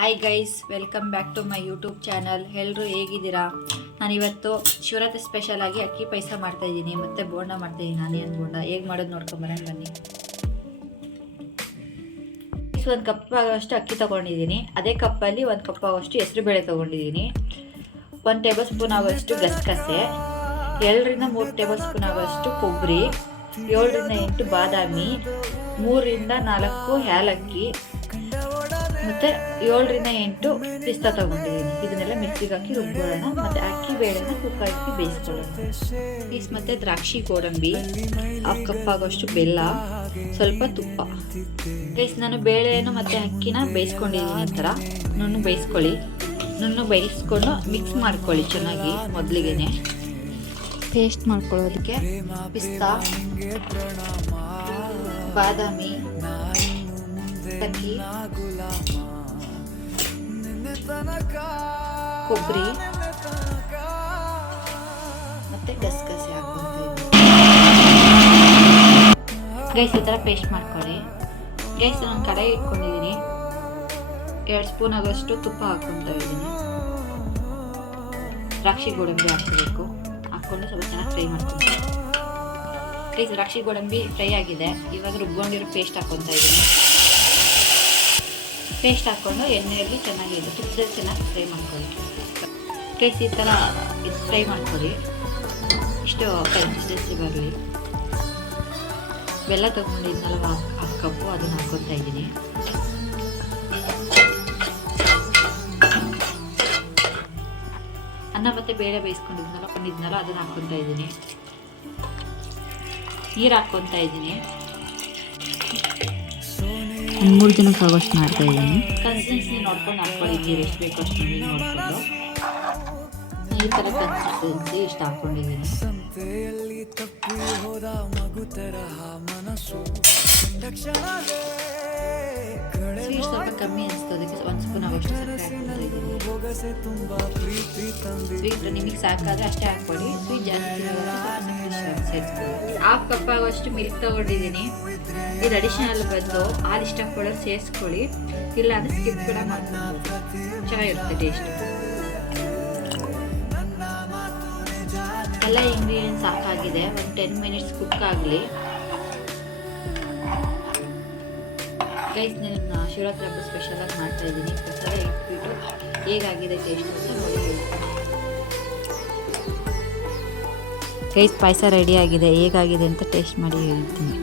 Hi guys, welcome back to my YouTube channel. ಎಲ್ಲರೂ ಹೇಗಿದ್ದೀರಾ? ನಾನಿವತ್ತು ಶಿವರಾತ್ರಿ ಸ್ಪೆಷಲ್ ಆಗಿ ಅಕ್ಕಿ ಪಾಯಸ ಮಾಡ್ತಾಯಿದ್ದೀನಿ ಮತ್ತು ಬೋಂಡ ಮಾಡ್ತಾಯಿದ್ದೀನಿ. ಆನಿಯನ್ ಬೋಂಡ ಹೇಗೆ ಮಾಡೋದು ನೋಡ್ಕೊಂಬರೋಣ ಬನ್ನಿ. ಒಂದು ಕಪ್ ಆಗೋಷ್ಟು ಅಕ್ಕಿ ತೊಗೊಂಡಿದ್ದೀನಿ. ಅದೇ ಕಪ್ಪಲ್ಲಿ 1 ಕಪ್ ಆಗೋಷ್ಟು ಹೆಸರುಬೇಳೆ ತೊಗೊಂಡಿದ್ದೀನಿ. 1 ಟೇಬಲ್ ಸ್ಪೂನ್ ಆಗೋಷ್ಟು ಗಸಗಸೆ, 2 ರಿಂದ 3 ಟೇಬಲ್ ಸ್ಪೂನ್ ಆಗೋಷ್ಟು ಕೊಬ್ಬರಿ, 7 ರಿಂದ 8 ಬಾದಾಮಿ, 3 ರಿಂದ 4 ಏಲಕ್ಕಿ ಮತ್ತು 7 ರಿಂದ 8 ಪಿಸ್ತಾ ತೊಗೊಂಡಿದ್ದೀನಿ. ಇದನ್ನೆಲ್ಲ ಮಿಕ್ಸಿಗೆ ಹಾಕಿ ರುಬ್ಕೊಳ್ಳೋಣ. ಮತ್ತು ಅಕ್ಕಿ ಬೇಳೆನ ಕುಕ್ಕರ್ ಹಾಕಿ ಬೇಯಿಸ್ಕೊಳ್ಳೋಣ. ಮತ್ತು ದ್ರಾಕ್ಷಿ ಗೋಡಂಬಿ, 1/2 ಕಪ್ ಆಗೋಷ್ಟು ಬೆಲ್ಲ, ಸ್ವಲ್ಪ ತುಪ್ಪ. ನಾನು ಬೇಳೆಯನ್ನು ಮತ್ತು ಅಕ್ಕಿನ ಬೇಯಿಸ್ಕೊಂಡಿದ್ದೀನಿ. ಈ ಥರ ನುಣ್ಣಗೆ ಬೇಯಿಸ್ಕೊಳ್ಳಿ. ನುಣ್ಣಗೆ ಬೇಯಿಸ್ಕೊಂಡು ಮಿಕ್ಸ್ ಮಾಡ್ಕೊಳ್ಳಿ ಚೆನ್ನಾಗಿ. ಮೊದಲಿಗೆ ಪೇಸ್ಟ್ ಮಾಡ್ಕೊಳ್ಳೋದಕ್ಕೆ ಪಿಸ್ತಾ, ಬಾದಾಮಿ, ಅಕ್ಕಿ, ಕೊಬ್ಬರಿ ಮತ್ತೆ ಗಸಗಸೆ ಹಾಕ್ಕೊಂತ ಗೈಸ್. ಈ ಥರ ಪೇಸ್ಟ್ ಮಾಡ್ಕೊಳ್ಳಿ. ಗೈಸ್, ನಾನು ಕಡಾಯಿ ಇಟ್ಕೊಂಡಿದ್ದೀನಿ. 2 ಸ್ಪೂನ್ ಆಗೋಷ್ಟು ತುಪ್ಪ ಹಾಕ್ಕೊತ ಇದ್ದೀನಿ. ದ್ರಾಕ್ಷಿ ಗೋಡಂಬಿ ಹಾಕಬೇಕು. ಹಾಕ್ಕೊಂಡು ಸ್ವಲ್ಪ ಚೆನ್ನಾಗಿ ಫ್ರೈ ಮಾಡ್ತೀನಿ. ಗೈಸ್, ದ್ರಾಕ್ಷಿ ಗೋಡಂಬಿ ಫ್ರೈ ಆಗಿದೆ. ಇವಾಗ ರುಬ್ಕೊಂಡಿರೋ ಪೇಸ್ಟ್ ಹಾಕ್ಕೊತ ಇದ್ದೀನಿ. ಪೇಸ್ಟ್ ಹಾಕ್ಕೊಂಡು ಎಣ್ಣೆಯಲ್ಲಿ ಚೆನ್ನಾಗಿ ತುಪ್ಪದಲ್ಲಿ ಚೆನ್ನಾಗಿ ಫ್ರೈ ಮಾಡ್ಕೊಳ್ಳಿ. ಗೈಸ್, ಈ ಥರ ಫ್ರೈ ಮಾಡ್ಕೊಳ್ಳಿ. ಇಷ್ಟು ಕನ್ಸಿಸ್ಟೆನ್ಸಿ ಬರಲಿ. ಬೆಲ್ಲ ತೊಗೊಂಡಿದ್ನಲ್ಲ 1/2 ಕಪ್ಪು, ಅದನ್ನು ಹಾಕ್ಕೊತಾ ಇದ್ದೀನಿ. ಅನ್ನ ಮತ್ತು ಬೇಳೆ ಬೇಯಿಸ್ಕೊಂಡಿದ್ನಲ್ಲ ಅದನ್ನು ಹಾಕ್ಕೊತಾ ಇದ್ದೀನಿ. ನೀರು ಹಾಕ್ಕೊತಾ ಇದ್ದೀನಿ. 3 ಜನಕ್ಕೆ ಆಗೋಷ್ಟು ಮಾಡ್ತಾ ಇದ್ದೀನಿ. ಕನ್ಸಿಸ್ಟೆನ್ಸಿ ನೋಡ್ಕೊಂಡು ಹಾಕ್ಕೊಳ್ಳಿ. ನೀರು ಎಷ್ಟು ಬೇಕು ಅಷ್ಟು ನೀರು ನೋಡಿಕೊಂಡು ಈ ಥರ ಕನ್ಸಿಸ್ಟೆನ್ಸಿ ಇಷ್ಟು ಹಾಕ್ಕೊಂಡಿದ್ದೀನಿ. ಸ್ವೀಟ್ ಸ್ವಲ್ಪ ಕಮ್ಮಿ ಅನಿಸ್ತು, ಅದಕ್ಕೆ 1 ಸ್ಪೂನ್ ಆಗೋಷ್ಟು ಸಕ್ಕರೆ ಹಾಕ್ತಾ ಇದ್ದೀನಿ. ಸ್ವೀಟ್ ನಿಮಗೆ ಸಾಕಾದರೆ ಅಷ್ಟೇ ಹಾಕ್ಕೊಳ್ಳಿ. ಸ್ವೀಟ್ ಜಾಸ್ತಿ ಸೇರಿಸ್ಕೊಳ್ಳಿ. 1/2 ಕಪ್ ಆಗೋಷ್ಟು ಮಿಲ್ಕ್ ತೊಗೊಂಡಿದ್ದೀನಿ. ಇದು ಅಡಿಷನಲ್ ಬಂದು ಹಾಲು ಇಷ್ಟಪಡೋರು ಸೇರಿಸ್ಕೊಳ್ಳಿ, ಇಲ್ಲ ಅಂದರೆ ಸ್ಕಿಪ್ ಕೂಡ ಮಾಡ್ಬೋದು. ಚೆನ್ನಾಗಿರುತ್ತೆ ಟೇಸ್ಟ್. ಎಲ್ಲ ಇಂಗ್ರೀಡಿಯೆಂಟ್ಸ್ ಸಾಕಾಗಿದೆ. ಒಂದು 10 ಮಿನಿಟ್ಸ್ ಕುಕ್ ಆಗಲಿ. ಗೈಸ್, ನಾನು ಶಿವರಾತ್ರಿ ಹಬ್ಬ ಸ್ಪೆಷಲಾಗಿ ಮಾಡ್ತಾಯಿದ್ದೀನಿ. ಪ್ರಸಾದ ಇಟ್ಬಿಟ್ಟು ಹೇಗಾಗಿದೆ ಟೇಸ್ಟ್ ಅಂತ ನೋಡಿ ಹೇಳ್ತೀನಿ. ಗೈಸ್, ಪಾಯಸ ರೆಡಿ ಆಗಿದೆ. ಹೇಗಾಗಿದೆ ಅಂತ ಟೇಸ್ಟ್ ಮಾಡಿ ಹೇಳ್ತೀನಿ.